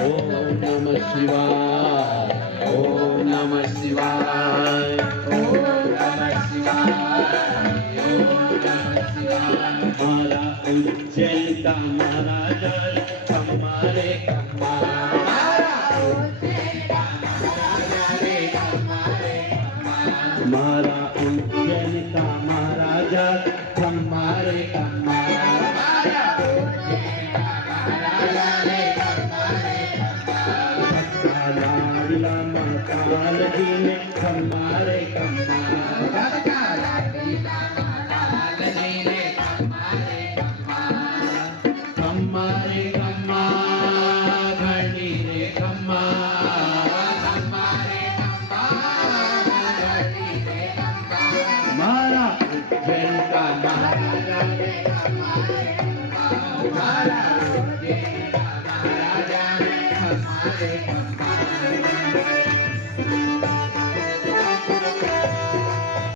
ओम नमः शिवाय, ओम नमः शिवाय, ओम नमः शिवाय, ओम नमः शिवाय। हमारा उज्जैन का महाराजा हमारे हमारा उज्जैन का महाराजा रे हमारे हमारा उज्जैन का महाराजा हमारे हमारा उज्जैन का महाराजा रे हमारे हमारा महाकाल जी ने हमारे हमारा हमारे खम्मा घड़ी रे खम्मा हमारे खम्मा घड़ी रे खम्मा हमारा उज्जैन का महाराजा रे हमारे हमारा उज्जैन का महाराजा रे हमारे खम्मा